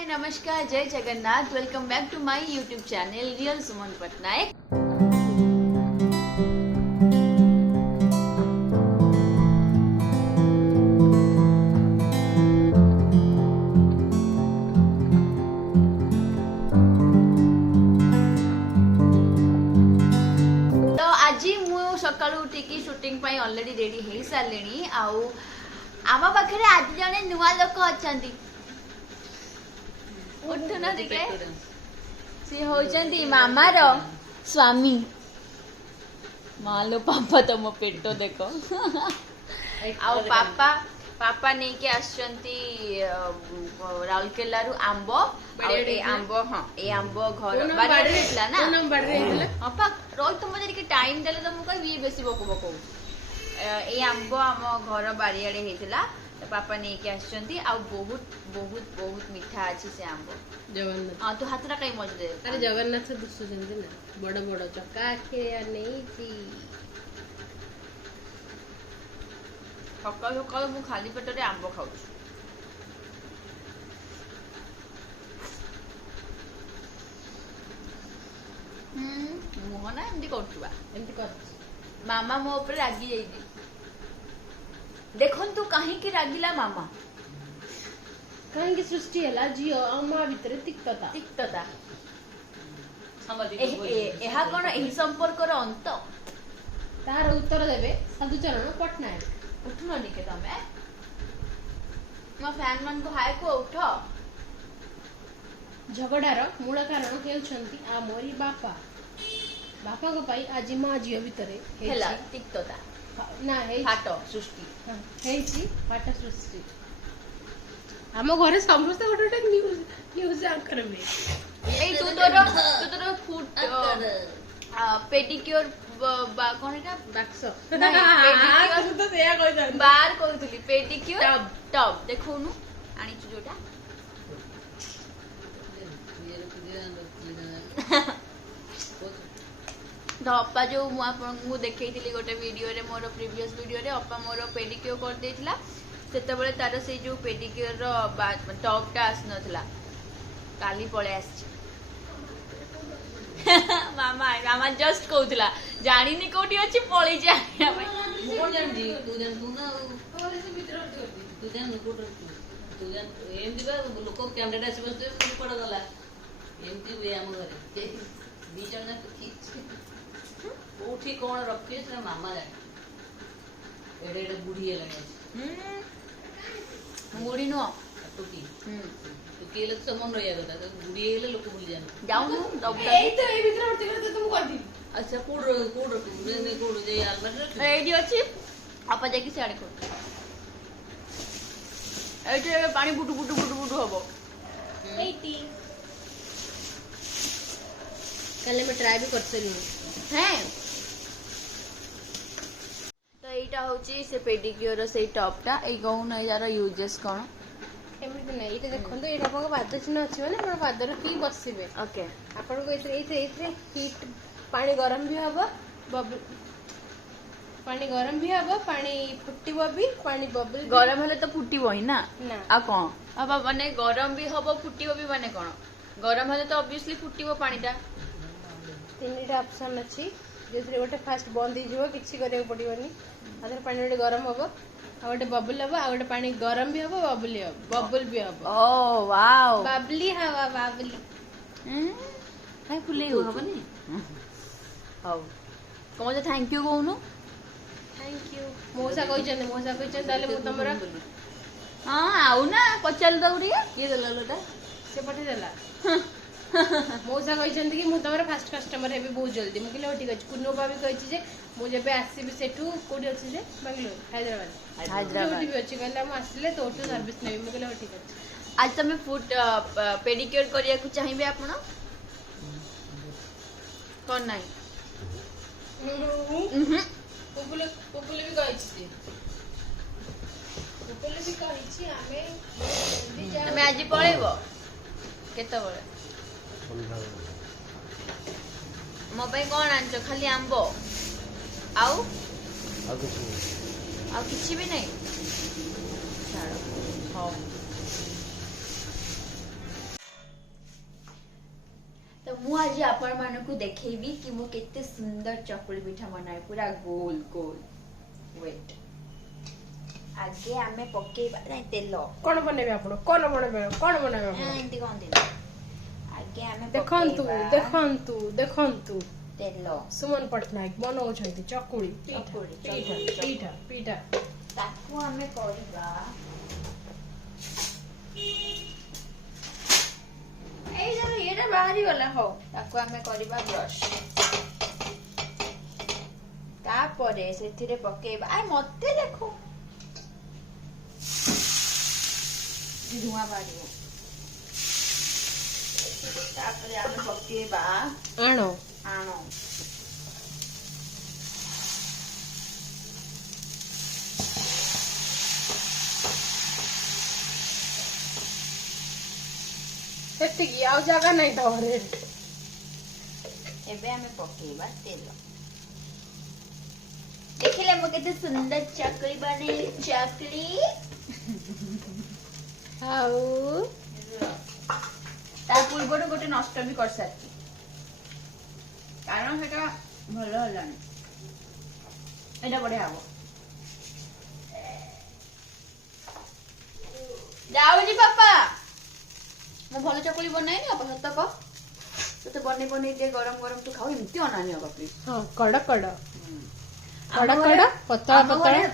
हाय नमस्कार जय Jagannath welcome back to my YouTube channel real Suman Patnaik. तो आज मु सकाळु उठिकी शूटिंग पाई ऑलरेडी रेडी हो सारे आम पाखे आज जड़े नुआ लोक अच्छा उठ न दिखे सी होचंदी मामार स्वामी मालो पापा तुम पेट देखो आ पापा पापा नहीं के आछंती राउरकेला रु आंबो आंबो हां ए आंबो घर बाड़ी हेतला ना अपा रोज तुम जरी टाइम देले तो मु कहि बेसी बको बको ए आंबो आम घर बाड़ीआड़े हेतला पापा नहीं के आछंती आ बहुत बहुत बहुत मीठा अछि से आंबो जगन्नाथ हां तो हाथरा कई मजे अरे जगन्नाथ दुसुचंदी ना बड़ बड़ चक्का खेया नहीं थी सकाल सकाल मु खाली पेटरे आंबो खाऊ मुह ना एमती करथुबा एमती कर मामा मो ऊपर रागी जाइदी देखन तू कहीं की रागिला मामा कहीं सृष्टि हला जियो अम्मा भितर तिक्तता तिक्तता एहा कोन एही संपर्कर अंत तार उत्तर देबे साधुचरण पटनायक उठनो निके तमे मो फैन मन को हाय को उठ झगड़ार मूल कारण हेउछंती आ मोरी बापा बापा को पाई आज मां जियो भितर हेला तिक्तता ना हे फाटो सृष्टि हेची फाटा सृष्टि हम घरे समस्त गोटे गोटे न्यूज न्यूज एंकर में ए तू तोर फुट पेडिक्योर कोन एटा बाक्स पेडिक्योर तो देया कहि जान बार कहतली पेडिक्योर टब देखोनु आनी छु जोटा तो अपा जो मु देखैतिली गोटे वीडियो रे मोर प्रीवियस वीडियो रे अपा मोर पेडिक्योर कर देथिला सेते बेले तार से जो पेडिक्योर रो टॉप टा आस नथला काली पळे आछि मामा मामा जस्ट कहउतला जानिनी कोठी अछि पळी जा मोर जान जी तू जान तू ना और से भीतर तू जान कोठ तू जान एमती बा लोक कैमरा आसी बसते पड़ गला एमती हुए हम घरे दी जण कोठी कोन रखिए से मामा जाने एडे एडे बुढ़ी लगे मुड़ी नो टुकी तो केले तो मन रहिया कथा तो बुढ़ी गेले लोक भूल जाने जाऊनु एई तो ए भीतर उठते करते तुम कर दी अच्छा कोड ने कोड जे अलमारी रेडी अछि अपा जाकी साड़ी को एटे पानी बुटु बुटु बुटु बुटु हबो एटी कल मैं ट्राई भी करते नहीं हैं तो एटा होची से पेडिक्योर से टॉपटा ए कहू न यार यूजेस कोन एमती नहीं ये देखो ये आपको पाद चिन्ह अच्छे मैंने आप पाद रखी बसवे ओके आपन को हीट पानी गरम भी हबो पानी गरम भी हबो पानी फुटिबो भी पानी बबल गरम हले तो फुटिबो ही ना ना आ कोन अब माने गरम भी हबो फुटिबो भी माने कोन गरम हले तो ऑब्वियसली फुटिबो पानीटा तीनटा ऑप्शन अछि जेथरे गोटे फास्ट बंद ही जीवो किछि करे पड़िबोनी आधर पानी गोटे गरम हबो आ गोटे बबल हबो आ गोटे पानी गरम भी हबो बबल भी हबो ओ वाओ बाबली हवा बाबली हाय फुले हबनी हाउ कोन जे थैंक यू कहूनु थैंक यू मोसा कहिचन ताले मु तमरा हां आउ ना पचल दउरिया ये दललोटा से पठे देला मौसा कहिचंती कि मु तमरा फास्ट कस्टमर हेबे बहुत जल्दी मु कहले ठीक अछि कुनो बाबी कहिछि जे मु जेबे आसीबे सेठू कोडी अछि जे बेंगलोर हैदराबाद भी अछि कहले हम आसिले तोटू सर्विस नेबे मु कहले ठीक अछि आज तमे फुट पेडिक्योर करिया को चाहिबे आपण कोन नाही पोपुले भी कहिछि पोपुले भी कहिछि हमें आज पळेबो केते बळे मो पे कोन आनछ खाली आंबो आउ किछि भी नहीं छाड़ो हां तो मु आज आपण मानकु देखेबी कि मु केते सुंदर चकुली पिठा बनाए पूरा गोल गोल। वेट आगे आमे पकेबा नै तेल कोन बनेबे आपण कोन बनेबे एंती कोन दिन आगे आमे देखंतु देखंतु देखंतु तेल सुमन पटनायक बनाउछन्ति चकुली चकुली पीठा पीठा पीठा ताकू आमे करबा ए जो एटा बाहरी वाला हो ताकू आमे करबा ब्रश तापरे सेथिरे पकेबा आ मते देखो धुआं बारियो तापरे आमे पकेबा आनो आनो सेतिकी आउ जागा नै तोरे एबे आमे पकेबा तेल देखिले मो केते सुंदर चकली बने चकली आउ ता पूर्वरु गोटे नष्ट भी कर सकती कारण सेटा भलो हलानी एटा बढ़िया हबो जाओ जी पापा मो भलो चकली बनाई नि अपन सत को तो बने बने दे गरम गरम तू खाओ एमती अनानी हो प्लीज हां कड़ा कड़ा कड़ा कड़ा पतला पतला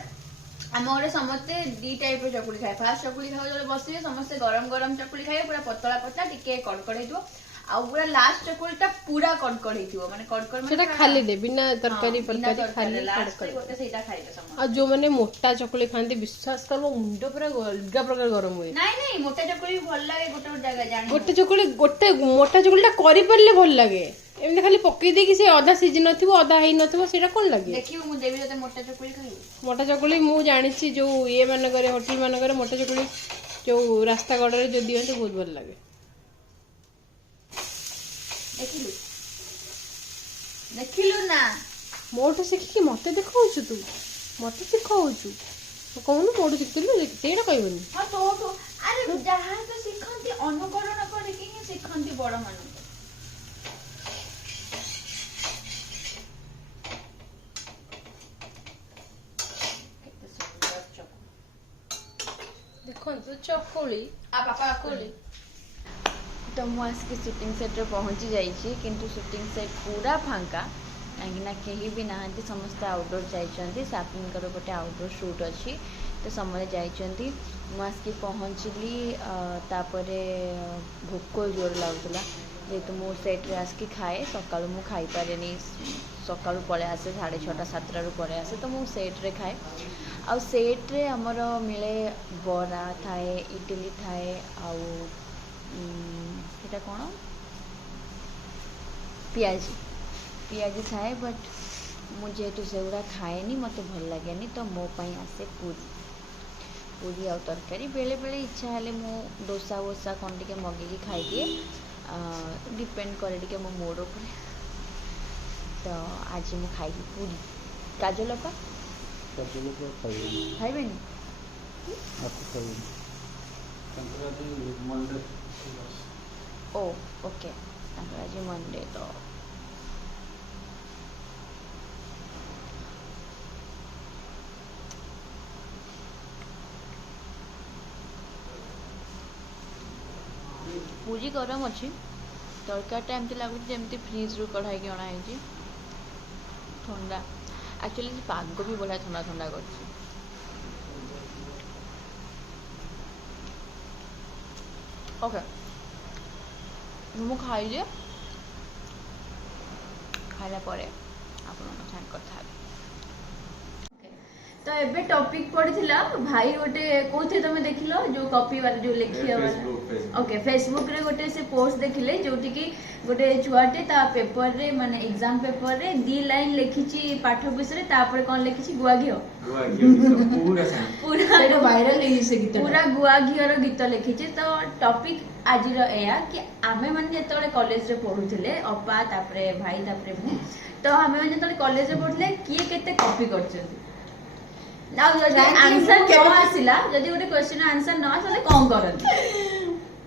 हम ओरे समस्ते दी टाइप रो चकुली खाए फास्ट चकुली खाओ जले बसिए समस्ते गरम गरम चकुली खाए पूरा पतला पतला टिके कड़कड़ हेतु आ पूरा लास्ट चकुलीटा पूरा कड़कड़ हेतु माने कड़कड़ सेटा खाली दे बिना तरकारी परकारी खाली लास्ट कड़कड़ गोटे सेटा खाइबे समस्ते आ जो माने मोटा चकुली खांती विश्वास करबो मुंडो पूरा अलगा प्रकार गरम हुए नहीं नहीं मोटा चकुली भल लागे गोटे गोटे जगह जानी गोटे चकुली गोटे मोटा चकुलीटा करि परले भल लागे एमने खाली पक्की दे कि से आधा सीजन नथिबो आधा हेइ नथिबो सेटा कोन लागे देखियो मु देबी जते मोटा चकुली खाइबो मोटा चकुली मु जानि छी जो ये मान करे होटल मान करे मोटा चकुली जो रास्ता गडरे जो दियंते बहुत भल लागे देखिलु देखिलु ना मोटो सिखी कि मते देखाउछु तू मते सिखाउछु तो कहनु मोटो सिखिलु सेटा कहबनी हां तो अरे जहां तो सिखंती अनुकरण करे कि ही सिखंती बड़ मान देखन तो चकुली आ पापा कोली तो मु आज के शूटिंग सेट रे पहुंची जाई छी किंतु शूटिंग सेट पूरा फांका काहेकि केही भी नाहंती समस्त आउटडोर जाइछंती सापिंग करो गोटे आउटडोर शूट अछि तो समले जाइछंती मु आज के पहुंचली तापरे भूख जोर लागुला जेतु मो सेट रे आज के खाए सकाळु मु खाई पारेनी सकाळु पळे आसे 6:30 7 रु पळे आसे तो मु सेट रे खाए आ सेट रे हमर मिले बरा थाए इडली थाए आउ एटा कोन पियाजी थाए बट मुझे तो सेउड़ा खाएनी मत भल लागेनी तो मो पई आसे पूरी आ तरकारी बेले बेले इच्छा हेले मो डोसा वोसा कोन टिके मगे की खाई दिए डिपेंड करे टिके मो मूड ऊपर तो आज मु खाई पूरी काजल अपा खाइबेनी ओ ओके आज मंडे तो पूरी गरम अच्छी तरकारीटा एमती लगुच जमती फ्रिज रु कढ़ाई की अଣା है ठंडा एक्चुअली पाग भी बढ़िया ठंडा ठंडा कर ओके मु खाइले खाइला परे आपन साथ कथा तो एबे टॉपिक पड़िथिला भाई गोटे कोथे तमे देखिलो जो कॉपी वाला जो लिखिया वाला ओके फेसबुक रे गोटे से पोस्ट देखिले जोटी की गोटे छुआटे ता पेपर रे माने एग्जाम पेपर रे दी लाइन लिखिची पाठ विषय रे तापर कोन लिखिची गुआ घियो पूरा एटा वायरल हे से गीत पूरा गुआ घियो रो गीत लिखिची तो टॉपिक आज रो एया कि आमे माने जेतोले कॉलेज रे पढुथिले अपा तापरे भाई तापरे मु तो हमें माने जेतोले कॉलेज रे पढुथिले किए केते कॉपी करचंती ना जदि आंसर न आसिला जदि गोटे क्वेश्चन आंसर न आसले कोन करन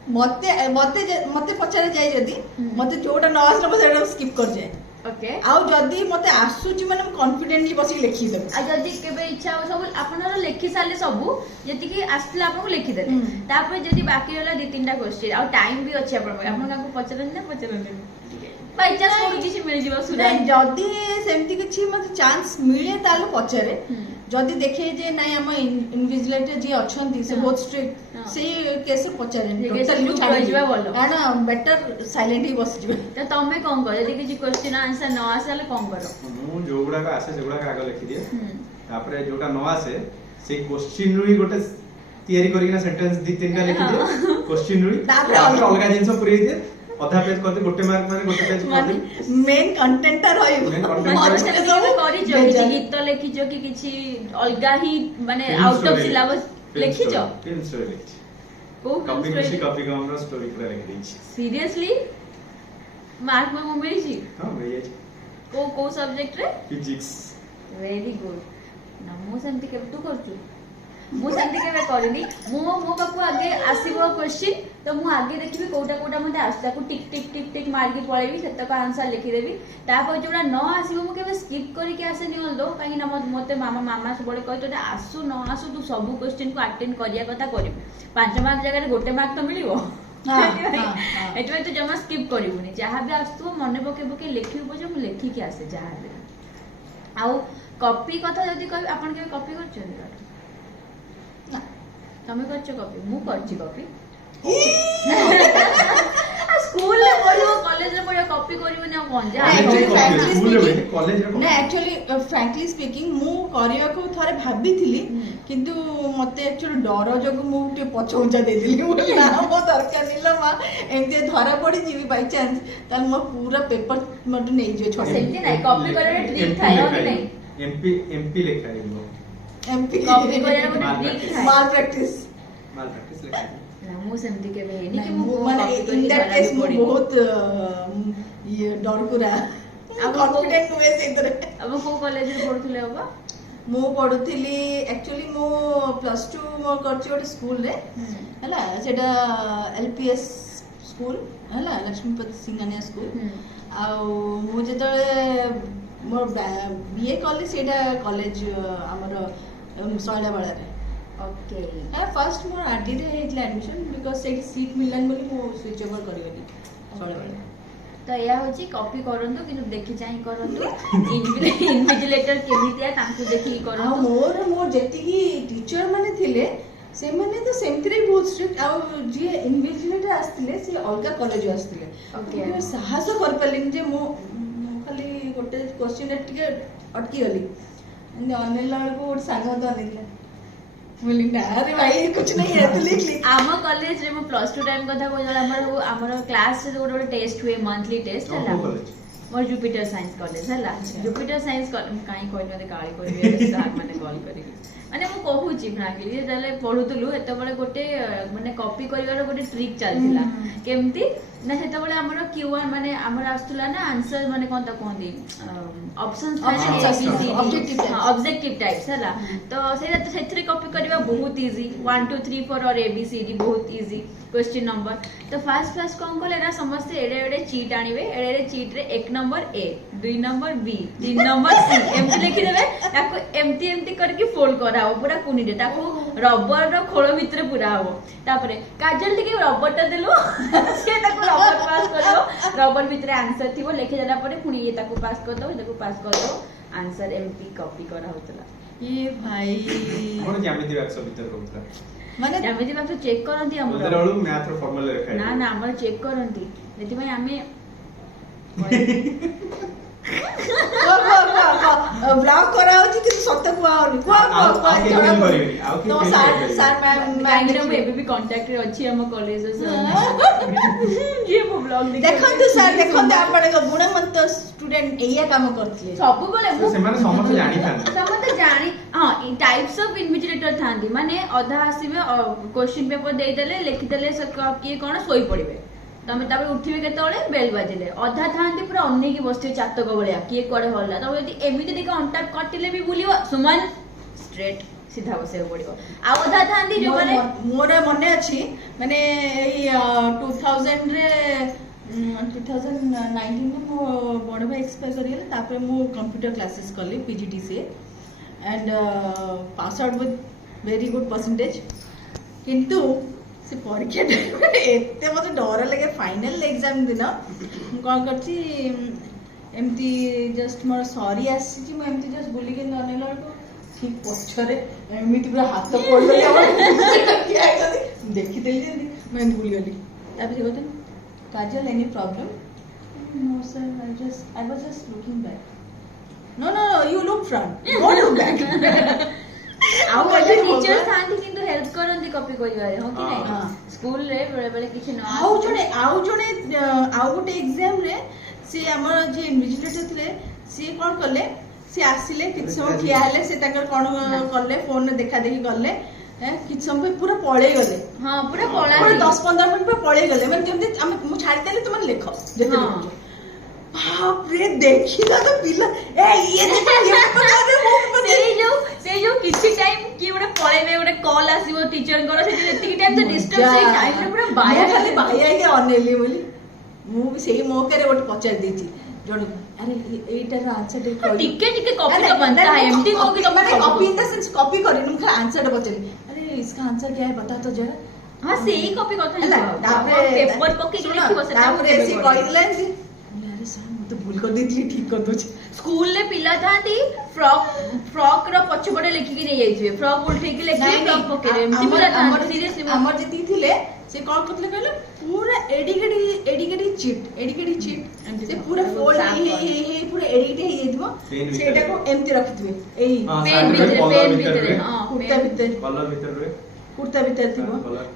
मते मते मते पचारे जाय जदी मते जोटा न आसला पचारे स्किप कर जाय ओके आ जदी मते आसुची माने कॉन्फिडेंटली बसी लिखि देबे आ जदी केबे इच्छा हो सब आपनर लिखि साले सब जति कि आसला आपन को लिखि देले तापर जदी बाकी होला 2-3टा क्वेश्चन आ टाइम भी अछि आपन काको पचरन ना पचरन बाय चांस कोन किछि मिल जिवो सुना जदी सेमति किछि मते चांस मिले तालो पचारे जदी देखे जे नै हम इन्विजिलेटर जे अछंती से बहुत स्ट्रिक्ट से केस पचारे टोटली छाडी जिवा बोलो ना बेटर साइलेंट ही बस जिवे त तमे कोन कर जदी किछि क्वेश्चन आंसर न आसले कोन करो मु जोगुडा का आसे सेगुडा का आगे लिखि दिए तापरे जोटा न आसे से क्वेश्चन रुई गोटे तयारी करिना सेंटेंस 2-3 का लिखि दिए क्वेश्चन रुई तापरे अलगा जिंस पुरै दिए अधा पेज करते गोटे मार्क माने गोटे पेज कर मेन कंटेंट रहय मेन कंटेंट करी जो गीत लिखि जो कि किछि अलगा ही माने आउट ऑफ सिलेबस लिखि जो फिल्म स्टोरी लिखि को कॉपी खुशी कॉपी का हमरा स्टोरी पूरा लिखि दै छी सीरियसली मार्क में मिली छी हां भैया को सब्जेक्ट रे फिजिक्स वेरी गुड ना मो सेमति के तू करछु मु सेमति के करनी मो बापू आगे आसीबो क्वेश्चन तो मु आगे देखिबी कोटा मते आस्ता को टिक टिक टिक टिक मार के पळेबी सेत का आंसर लिखि देबी तापर जोडा न आसीबो मु केबे स्किप करी के आसे निल दो काहे ना मते मामा सब बळे कहतो आसु न आसु तू सब क्वेश्चन को अटेंड करिया कथा करबी 5 मार्क जगह रे गोटे मार्क तो मिलिबो एतवे तो जमा स्किप करिबुनी जहां भी आस्तु मने पके लिखिबो जे मु लिखि के आसे जहां भी आउ कॉपी कथा जदी कहबी आपन के कॉपी करछन ना तमे करछ कॉपी मु करछि कॉपी स्कूल ले पढिबो कॉलेज रे पढिबो कॉपी करिबो ना कोन जा कॉलेज रे ना एक्चुअली फ्रैंकली स्पीकिंग मु करिया को थरे भाबिथिली किंतु मते एक्चुअली डर जग मु टे पछौंचा दे दिली ना मो दरकार निलो मा एंते धरा पड़ी जीवी बाय चांस ताल मो पूरा पेपर मट नै जे छोड़ सेमती नै कॉपी करे ट्रिक थाय हो नै एमपी लिखा दिबो एमपी कॉपी करे को ट्रिक थाय माल प्रैक्टिस लिखा ना मु सेमती के भेनी कि मु माने इन दैट केस मु बहुत ये डर कुरा कॉन्फिडेंट हुए से इधर अब को कॉलेज रे पढुथले होबा मु पढुथिली एक्चुअली मु +2 मो करछि ओटे स्कूल रे हला सेटा एलपीएस स्कूल हला लक्ष्मीपति सिंगानिया स्कूल आ मु जेतले मोर बीए कॉलेज सेटा कॉलेज हमर सैलाबाड़ा रे ओके फर्स्ट मोर आरडी रे हेतला एडमिशन बिकॉज़ सेट सीट मिलन बोली मु स्विच ओवर करबेनी सैलाबाड़ा तो या होची कॉपी करंतु किंतु देखि चाहि करंतु इन्विजिलेटर केमितिया तांकु देखि करंतु मोर जेति की टीचर माने थिले से माने तो सेमतरे बहुत स्ट्रिक्ट आ जे इन्विजिलेटर आस्तिले से अलगा कॉलेज आस्तिले ओके साहस कर पलिन जे मो खाली गोटे क्वेश्चन टिके अटकी गली अनिल लाल को सांग तो अनिल बोली ना अरे भाई कुछ नहीं है तो लिख ली आम कॉलेज रे मो +2 टाइम कथा को हमर क्लास से गोटे टेस्ट हुए मंथली टेस्ट हला मोर जुपिटर साइंस कॉलेज हला जुपिटर साइंस काई कोइ मते गाली करबे सर माने कॉल करी माने मो कहूची फ्रैंकली जे तले पढुतलु एते बळे गोटे माने कॉपी करिवार गोटे ट्रिक चलतिला केमती ना सेते बळे हमर Q1 माने हमर आस्तुला ना आंसर माने कोनता कोंदी ऑप्शंस ऑब्जेक्टिव टाइप्स हला तो सेथरे कॉपी करिवा बहुत इजी 1 2 3 4 और ABCD बहुत इजी क्वेश्चन नंबर तो फास्ट कोन कोले ना समस्त एडे एडे चीट आनिबे एडे चीट रे 1 number A 2 number B 3 number C एमती लिखि देबे ताको एमती करके फोल्ड कराओ पूरा कुनी दे ताको रबर रो खोल भितर पूरा हो तापरे काजल टिके रबर टा देलो से ताको रबर पास करो रबर भितर आंसर थिबो लिखि देला परे पुनी ये ताको पास कर दो ताको पास कर दो आंसर एमती कॉपी करा होतला ये भाई हमर ज्यामिति बॉक्स भीतर होतला माने ज्यामिति बॉक्स चेक करंती हमर उधरळू मैथ रो फॉर्मूला लिखा ना ना हमर चेक करंती जेति भाई हमें ब्लॉग करा होची कि सत्य को आउनी को सर मैम एबे भी कांटेक्ट रे अछि हम कॉलेज से ये वो ब्लॉग देखंतु सर देखंतु आपण को गुणवंत स्टूडेंट एया काम करथिले सब बोले से माने समस्त जानि थान समस्त जानि हां इन टाइप्स ऑफ इन्विजिलेटर थांदी माने अधा आसीबे क्वेश्चन पेपर देई देले लिखि देले किए कोन सोई पड़िबे तमे ताबे उठिबे केतोळे बेल बाजिले अधा थांती पूरा अन्ने की बस्ती चातक बळिया किए कोडे होला तबे यदि एमिति देखा अंटा कटिले भी बुलियो सुमन स्ट्रेट सीधा बसेको पड़िबो आ अधा थांदी जो माने मोर मने अछि माने एई 2000 रे 2019 में मो बड़ भाई एक्सपायर करिले तापर मु कंप्यूटर क्लासेस करली PGDCA and pass out with very good percentage किंतु से परीक्षा टाइम एते मते डर लगे फाइनल एग्जाम दिन कौन करछि एमती जस्ट मोर सॉरी आसी मैं एमती जस्ट बुली के ननेला ठीक पछरे एमती पूरा हाथ पड़लो देखी देली जल्दी मैं भूल गली तापर से कहते Kajal any problem no sir I was just looking back no you look front don't look back आउ वाले टीचर थांती किंतु हेल्प करंती कॉपी करिवारे हो कि नहीं स्कूल रे बेले बेले किछि न आउ जणे आउ गोटे एग्जाम रे से हमर जे इन्विजिलेटर थे से कोन करले से आसिले किछ समय ठिया हेले से ताकर कोन करले फोन देखा देखी करले किछ समय पूरा पळे गले हां पूरा पळा पूरा 10-15 मिनिट पर पळे गले माने केमते हम मु छाडी देले तुम लेखो जते लिखो बाप रे देखी ना तो पिला ए ये से जो किछि टाइम कि ओडे पळेबे ओडे कॉल आसीबो टीचर कर से एतिकी टाइम तो डिस्टर्ब से टाइम रे पूरा बाया खाली बाया के अनेली बोली मु भी सेही मौके रे ओटे पचार देछि जण अरे एटार आंसर दे टिके टिके कॉपी तो बनता है एमटी को कि मैंने copy in the sense copy करी नु खाली आंसर बचली अरे इसका आंसर क्या है बता तो जरा हां सेही कॉपी करता है तापरे पेपर पके के लिखिबो से तापरे से गाइडलाइन अरे सर मु तो भूल कर देथि ठीक कर दोछ स्कूल ले पिला थांती फ्रॉक रो पछ पटे लिखि के नै जाइछबे फ्रॉक उल्टे के लिखि फ्रॉक पके रे एमटी पिला थांती सीरियसली हमर जति थिले से कोन करतले कहले पूरा एडिकेटी चीट से पूरा फोल्ड हे पूरा एडिकेट हे जेतबो सेटा को एमती रखितबे एई पेन भीतर हां कुर्ता भीतर थिबो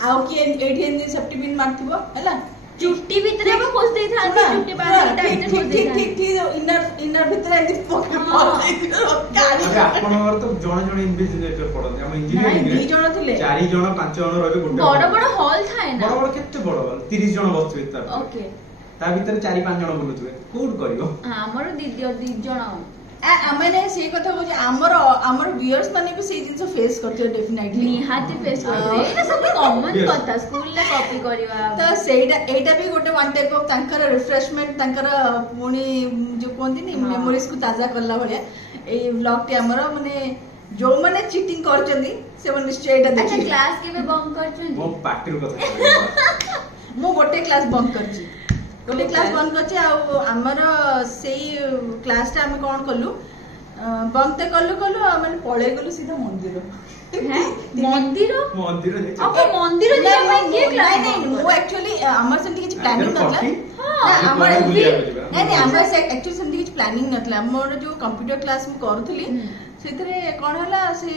आउ कि एठी एंदी सेफ्टी पिन मारथिबो हला चुट्टी भीतर हम खोज दे थांती चुट्टी बाहर टाइट खोज दे ठीक इनर भीतर एंदी पॉकेट मार अरे आपनर तो जण इन्विजिलेटर पडन हम इंजीनियरिंग रे 2 जण थिले 4 जण 5 जण रहबे गुटे बड़ बड़ हॉल थाए ना बड़ केते बड़ हॉल 30 जण बसथिबे ता ओके ता भीतर 4-5 जण बुलुथिबे कोड करियो हां हमर दी जण मैंने से कथा कहछि हमर व्यूअर्स माने भी से जिंस फेस करथियो डेफिनेटली निहाती फेस करथियो एटा सब कॉमन कथा स्कूल ले कॉपी करवा तो सेटा एटा भी गोटे वन टाइप ऑफ तांकर रिफ्रेशमेंट तांकर पुनी जो कोंदी नि मेमोरीज को ताजा करला भलिया ए व्लॉग टे हमर माने जो माने चीटिंग करचंदी से मन निश्चय एटा देखि अच्छा क्लास के में बंक करचंदी मो पार्टी कथा मो गोटे क्लास बंक करची गोटे क्लास बंक करची आ हमर सेही क्लास टा हम कोन कलु बंक ते कलु माने पळे गलु सीधा मंदिर मंदिर अब मंदिर जे हम के क्लास नहीं मो एक्चुअली हमर सेंटी किछ प्लानिंग नतला हां हमर नहीं हमर से एक्चुअली सेंटी किछ प्लानिंग नतला हमर जो कंप्यूटर क्लास में करथली सेतरे कोन हला से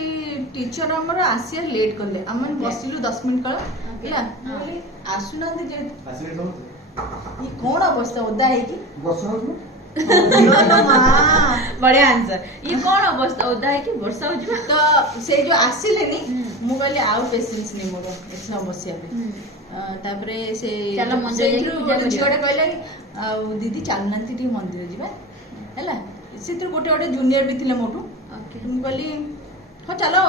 टीचर हमर आसिया लेट करले हमन बसिलु 10 मिनिट कळ हला बोली आसुना दे जे आसिले तो ये कौन अवस्था ओदा है कि वर्षा हो बढ़िया आंसर ये कौन अवस्था ओदा है कि वर्षा हो तो से जो आसिले नी मु कहले आउ पेशेंस नहीं मोर एतना बसिया पे तापरे से चलो मंदिर गोटे झियोटा कहला कि आ दीदी चलनांती टी मंदिर जिबा हैला सेतिर गोटे गोटे जूनियर भी थिले मोटू ओके मु कहली हां चलो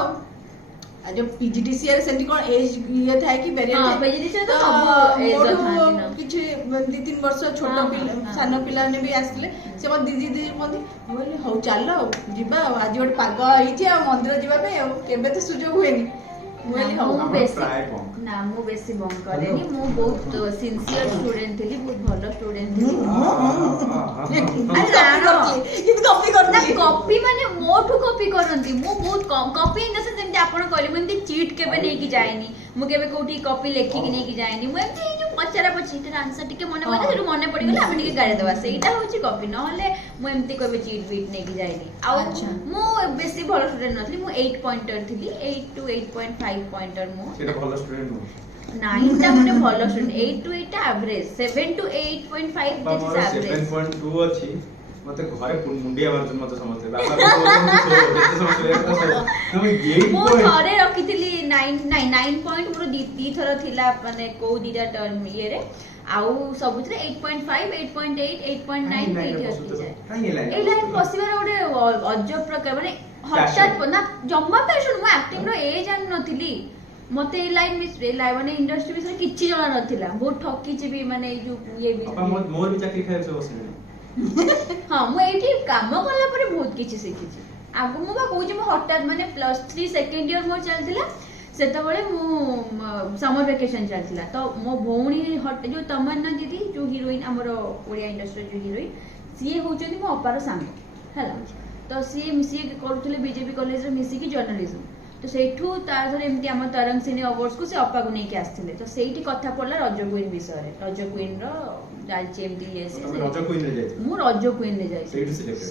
जो पीजीडीसीआर सेंटी कोन एज ये था कि बैरियर हां पीजीडीसीआर तो सब एज था ना किछि 2-3 वर्ष छोट पिला सानो पिला ने भी आसले से मत दीदी कोंदी बोले हो चलो जिबा आज गोटे पाग आइछि आ मंदिर जिबा पे केबे तो सुजोग हुएनी बोले हो ना मु बेसी बंक करेनी मु बहुत सिंसियर स्टूडेंट थी बहुत भलो स्टूडेंट थी कॉपी कर ना कॉपी माने मोठू कॉपी करंती मु बहुत कम कॉपी इन द सेंस जेंति आपण कहली मु एंती चीट केबे नै की जायनी मु केबे कोठी कॉपी लेखि की नै की जायनी मु एंती जो पचरा पचिटर आंसर टिके मने पड़े सेरु मने पड़ी गेला हम टिके गाड़ी देबा सेटा होची कॉपी न होले मु एंती केबे चीट बीट नै की जायनी आ मु बेसी भलो स्टूडेंट नथली मु 8 पॉइंटर थिली 8 to 8.5 पॉइंटर मु सेटा भलो स्टूडेंट नो 9 टा मने भलो स्टूडेंट 8 to 8 टा average 7 to 8.5 that is average 7.2 अछि मते घरे मुंडिया मारछन मते समझते बाबा को बेते समझले तो मु थरे रखितली 9 पॉइंट मोर दी थरा थिला माने को दीटा टर्म ये रे ଆଉ ସବୁଥିରେ 8.5 8.8 8.9 ଏଇଠି ଅଛି ଯାଏ କାଇଁ ଏଇ ଲାଇନ୍ ପଶିବାର ଗୋଟେ ଅଜବ ପ୍ରକାର ମାନେ ହଠାତ୍ ନା ଜମା ପ୍ୟାସନ ମୁଁ ଆକ୍ଟିଂ ର ଏ ଜାଣି ନଥିଲି ମତେ ଏଇ ଲାଇନ୍ ମାନେ ଇଣ୍ଡଷ୍ଟ୍ରି ବିଷୟରେ କିଛି ଜଣା ନଥିଲା ବହୁତ ଠକିଛି ବି ମାନେ ଏଇ ଯୋଉ ଇଏ ବି ମୋର ବି ଚାକିରି ଖାଇବାକୁ ବସିଲେଣି ହଁ ମୁଁ ଏଇଠି କାମ କଲା ପରେ ବହୁତ କିଛି ଶିଖିଛି ଆଗ ମୁଁ ବା କହୁଛି ମୁଁ ହଠାତ୍ ମାନେ +3 ସେକେଣ୍ଡ ଇୟର ମୋର ଚାଲିଥିଲା ସେତେବେଳେ ମୁଁ ସମର ଭେକେସନ ଚାଲିଥିଲା ତ ମୋ ଭଉଣୀ ଯୋଉ ତମନ୍ନା ଦିଦି ଯୋଉ ହିରୋଇନ ଆମର ଓଡିଆ ଇଣ୍ଡଷ୍ଟ୍ରିର ଯୋଉ ହିରୋଇନ ସିଏ ହଉଛନ୍ତି ମୋ ଅପାର ସାଙ୍ଗ ହେଲା ତ ସିଏ କରୁଥିଲେ ବିଜେପି କଲେଜରେ ମିଶିକି ଜର୍ଣ୍ଣାଲିଜମ ତ ସେଇଠୁ ତାର ଏମିତି ଆମ ତରଙ୍ଗ ସିନେ ଆୱାର୍ଡସକୁ ସେ ଅପାକୁ ନେଇକି ଆସିଥିଲେ ତ ସେଇଠି କଥା ପଡିଲା ରଜ କୁଇନ ବିଷୟରେ ରଜ କୁଇନ ର ଚାଲିଛି ଏମିତି ମୁଁ ରଜ କୁଇନ ରେ ଯାଇଛି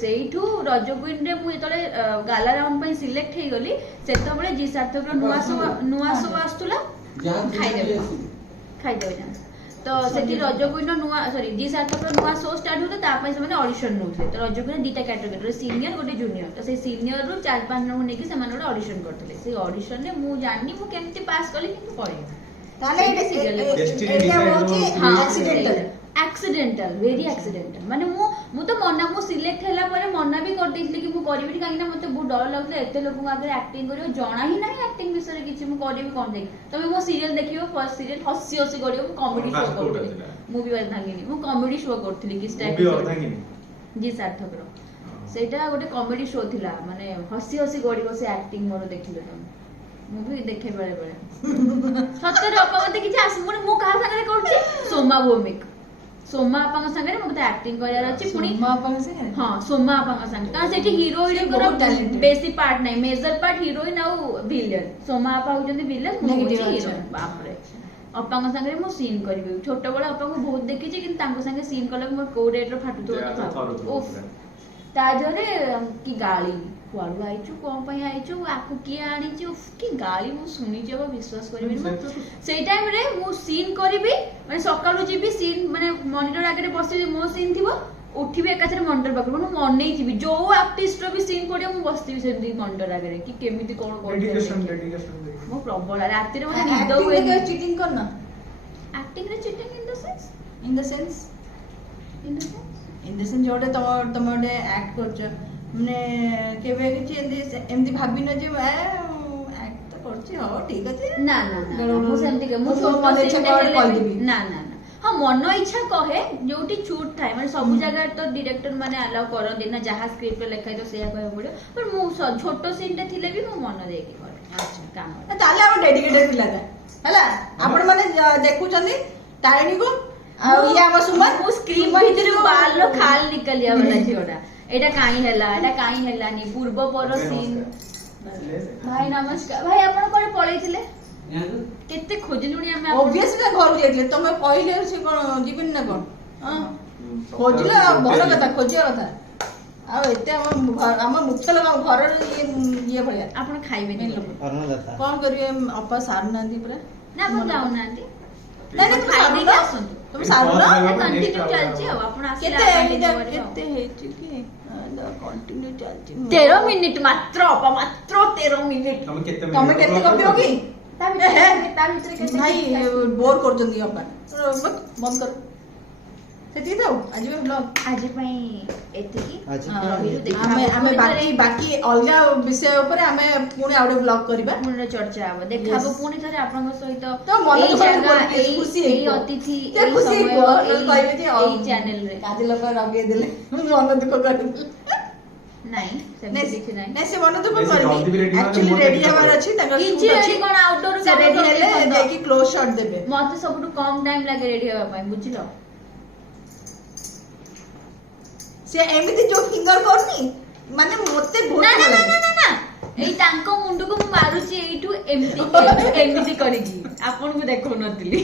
ସେଇଠୁ ରଜ କୁଇନ ରେ ମୁଁ ଯେତେବେଳେ ଗାଲା ରାଉଣ୍ଡ ପାଇଁ ସିଲେକ୍ଟ ହେଇଗଲି ସେତେବେଳେ ଜି ସାର୍ଥକର ନୂଆ ଶୋ ଆସୁଥିଲା ଖାଇଦେବେ ତ ସେଠି ରଜ କୁଇନ ନୂଆ ଜି ସାର୍ଥକର ନୂଆ ଶୋ ଷ୍ଟାର୍ଟ ହଉଥିଲା ତା ପାଇଁ ସେମାନେ ଅଡିସନ ନଉଥିଲେ ତ ରଜ କୁଇନ ଦିଟା କ୍ୟାଟେଗୋରୀ ଗୋଟେ ସିନିୟର ଗୋଟେ ଜୁନିୟର ତ ସେଇ ସିନିୟର ରୁ 4-5 ଜଣଙ୍କୁ ନେଇକି ସେମାନେ ଗୋଟେ ଅଡିସନ କରିଥିଲେ ସେଇ ଅଡିସନ ରେ ମୁଁ ଜାଣିନି ମୁଁ କେମିତି ପାସ୍ କଲି କିନ୍ତୁ ପଳେଇଲି accidental very accidental ମାନେ ମୁଁ ତ ମୁଁ ସିଲେକ୍ଟ ହେଲା ପରେ ମନା ବି କରିଦେଇଥିଲି କି ମୁଁ କରିବିନି କାହିଁକି ନା ମତେ ବହୁତ ଡର ଲାଗୁଥିଲା ଏତେ ଲୋକଙ୍କ ଆଗରେ ଆକ୍ଟିଂ କରିବ ଜଣା ହିଁ ନାହିଁ ଆକ୍ଟିଂ ବିଷୟରେ କିଛି ମୁଁ କରିବି କଣ ଯାଇକି ତମେ ମୋ ସିରିଏଲ ଦେଖିବ ଫର୍ଷ୍ଟ ସିରିଏଲ ହସି ହସି କରିବ ମୁଁ କମେଡି ଶୋ କରୁଥିଲି ମୁଁ ବି ଅର୍ଦ୍ଧାଙ୍ଗିନୀ ମୁଁ କମେଡି ଶୋ କରୁଥିଲି କି ଜି ସାର୍ଥକର ସେଇଟା ଗୋଟେ କମେଡି ଶୋ ଥିଲା ମାନେ ହସି ହସି ଗଡିବ ସେ ଆକ୍ଟିଂ ମୋର ଦେଖିଲେ ତମେ ମୁଁ ବି ଦେଖେ ବେଳେ ବେଳେ ସତରେ ଅପା ମତେ କିଛି ଆସ ମୁଁ କାହା ସାଙ୍ଗରେ କରୁଛି ସୋମା ସୋମା ବାପାଙ୍କ ସାଙ୍ଗରେ ମତେ ଆକ୍ଟିଂ କରିବାର ଅଛି ପୁଣି ହଁ ସୋମା ବାପାଙ୍କ ସାଙ୍ଗରେ କାରଣ ସେଠି ହିରୋଇନଙ୍କର ବେଶୀ ପାର୍ଟ ନାହିଁ ମେଜର ପାର୍ଟ ହିରୋଇନ ଆଉ ଭିଲେନ ସୋମା ବାପା ହଉଛନ୍ତି ଭିଲେନ ମୁଁ ହଉଛି ହିରୋଇନ ବାପରେ ଅପାଙ୍କ ସାଙ୍ଗରେ ମୁଁ ସିନ୍ କରିବି ଛୋଟବେଳେ ଅପାଙ୍କୁ ବହୁତ ଦେଖିଛି କିନ୍ତୁ ତାଙ୍କ ସାଙ୍ଗେ ସିନ୍ କଲାକୁ ମୋର କୋଉ ରେଟ୍ ର ଫାଟୁଥିବ ତା ଦେହରେ କି ଗାଳି କୁଆଡୁ ଆଇଛୁ କଣ ପାଇଁ ଆଇଛୁ ଆକୁ କିଏ ଆଣିଛୁ କି ଗାଳି ମୁଁ ଶୁଣିଛି ଆଉ ବିଶ୍ୱାସ କରିବିନି ସେଇ ଟାଇମରେ ମୁଁ ସିନ୍ କରିବି ମାନେ ସକାଳୁ ଯିବି ସିନ୍ ମାନେ ମନିଟର ଆଗରେ ବସିବି ମୋ ସିନ୍ ଥିବ ଉଠିବି ଏକାଥରେ ମନିଟର ପାଖରୁ ମୁଁ ଅନେଇଥିବି ଯୋଉ ଆର୍ଟିଷ୍ଟର ବି ସିନ୍ ପଡିବ ମୁଁ ବସିଥିବି ସେମିତି ମନିଟର ଆଗରେ କି କେମିତି କଣ କରୁଛି ମୁଁ ପ୍ରବଳ ରାତିରେ ମତେ ନିଦ ହୁଏନି ଚିଟିଂ କରନା ଆକ୍ଟିଂ ରେ ଚିଟିଂ ଇନ ଦ ସେନ୍ସ ଯୋଉଟେ ତମେ ଗୋଟେ ଆକ୍ଟ କରୁଛ ମାନେ କେବେ କିଛି ଏମିତି ଭାବିନ ଯେ ଆକ୍ଟ ତ କରୁଛି ହଉ ଠିକ ଅଛି ନା ମୁଁ ସେମିତି ମୁଁ ନା ହଁ ମନ ଇଚ୍ଛା କହେ ଯୋଉଠି ଛୁଟ ଥାଏ ମାନେ ସବୁ ଜାଗାରେ ତ ଡିରେକ୍ଟର ମାନେ ଆଲାଉ କରନ୍ତି ନା ଯାହା ସ୍କ୍ରିପ୍ଟରେ ଲେଖା ହେଇଥିବ ସେଇଆ କହିବାକୁ ପଡିବ ବଟ୍ ମୁଁ ଛୋଟ ସିନ୍ ଟେ ଥିଲେ ବି ମୁଁ ମନ ଦେଇକି କରେ କାମ ତାହେଲେ ଆମ ଡେଡିକେଟେଡ ପିଲାଟା ହେଲା ଆପଣ ମାନେ ଦେଖୁଛନ୍ତି ତାରିଣୀକୁ ଆଉ ଇଏ ଆମ ସୁମନ ମୁଁ ସ୍କ୍ରିପ୍ଟ ଭିତରୁ ବାଲର ଖାଲ ନିକାଲିଆ ବାଲା ଝିଅଟା ଏଇଟା କାହିଁ ହେଲାନି ପୂର୍ବ ପର ସିନ୍ ଭାଇ ନମସ୍କାର ଭାଇ ଆପଣ କୁଆଡେ ପଳେଇଥିଲେ କେତେ ଖୋଜିଲୁଣି ଆମେ obviously ନା ଘରକୁ ଯାଇଥିଲେ ତମେ କହିଲେ ସେ କଣ ଯିବେନି ନା କଣ ଖୋଜିଲେ ଭଲ କଥା ଖୋଜିବା କଥା ଆଉ ଏତେ ଆମ ମୁଖ୍ୟ ଲୋକ ଘରର ଇଏ ଭଳିଆ ଆପଣ ଖାଇବେନି କଣ କରିବେ ଅପା ସାରୁନାହାନ୍ତି ପୁରା ନା ଆପଣ ଯାଉନାହାନ୍ତି ନାଇଁ ଖାଇଦେଇକି ଆସନ୍ତୁ ତମେ ସାରୁନ କଣ୍ଟିନ୍ୟୁ ଚାଲିଛି ଆଉ ଆପଣ କେତେ ହେଇଛି କି କଣ୍ଟିନ୍ୟୁ ଚାଲିଛି 13 ମିନିଟ୍ ମାତ୍ର ଅପା ମାତ୍ର 13 ମିନିଟ୍ ତମେ କେତେ ଗପିବ କି ତା ଭିତରେ କେତେ ଭାଇ ବୋର କରୁଛନ୍ତି ଅପା ବନ୍ଦ କର ସେତିକି ଥାଉ ଆଜି ପାଇଁ ବ୍ଲଗ ଆଜି ପାଇଁ ଏତିକି ଆମେ ବାକି ଅଲଗା ବିଷୟ ଉପରେ ଆମେ ପୁଣି ଆଉ ଗୋଟେ ବ୍ଲଗ କରିବା ପୁଣି ଚର୍ଚ୍ଚା ହବ ଦେଖାବ ପୁଣି ଥରେ ଆପଣଙ୍କ ସହିତ ଏଇ ଅତିଥି ଏଇ ଚ୍ୟାନେଲରେ କାଜଲ ଲୋକ ଲଗେଇଦେଲେ ମନ ଦୁଃଖ କରିଦେଲେ ନାଇଁ ସେମିତି କିଛି ନାହିଁ ନାଇଁ ସେ ମନ ଦୁଃଖ କରିନି ଆକ୍ଚୁଆଲି ରେଡି ହେବାର ଅଛି ତାଙ୍କର କିଛି ରେଡି କଣ ଆଉଟଡୋର ସେ ରେଡି ହେଲେ ଯାଇକି କ୍ଲୋଜ ଶଟ୍ ଦେବେ ମତେ ସବୁଠୁ କମ ଟାଇମ ଲାଗେ ରେଡି ହେବା ପାଇଁ ବୁଝିଲ ସେ ଏମିତି ଯୋଉ ଫିଙ୍ଗର କରୁନି ମାନେ ମତେ ବହୁତ ଭଲ ଲାଗେ ନା ଏଇ ତାଙ୍କ ମୁଣ୍ଡକୁ ମୁଁ ମାରୁଛି ଏଇଠୁ ଏମିତି କରିକି ଆପଣଙ୍କୁ ଦେଖଉନଥିଲି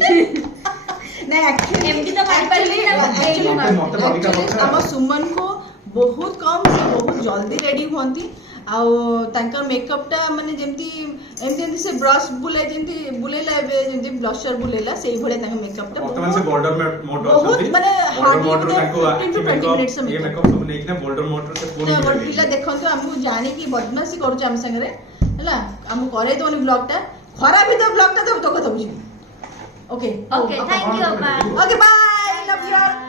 ନାଇଁ ଆକ୍ଚୁଆଲି ଏମିତି ତ ମାରିପାରିବି ଆମ ସୁମନକୁ ବହୁତ କମ୍ ସେ ବହୁତ ଜଲ୍ଦି ରେଡି ହୁଅନ୍ତି ଆଉ ତାଙ୍କର ମେକଅପ୍ ଟା ମାନେ ଯେମିତି ଏମିତି ସେ ବ୍ରଶ ବୁଲାଏ ଯେମିତି ବୁଲେଇଲା ଏବେ ଯେମିତି ବ୍ଲଶର ବୁଲେଇଲା ସେଇଭଳିଆ ତାଙ୍କ ମେକଅପ୍ ଟା ବର୍ତ୍ତମାନ ସେ ବୋଲ୍ଡର ମୋଡ୍ ବହୁତ ମାନେ ମୋଡ୍ ତାଙ୍କୁ 20 ମିନିଟ୍ସ ମେକଅପ୍ ସବୁ ନେଇକିନା ବୋଲ୍ଡର ମୋଡ୍ ସେ ପୁଣି ପିଲା ଦେଖନ୍ତୁ ଆମକୁ ଜାଣିକି ବଦମାସି କରୁଛି ଆମ ସାଙ୍ଗରେ ହେଲା ଆମକୁ କରେଇ ଦଉନି ବ୍ଲଗ ଟା ଖରାପ ଭିତରେ ବ୍ଲଗ ଟା ତ କଥା ବୁଝିବି okay thank you okay bye your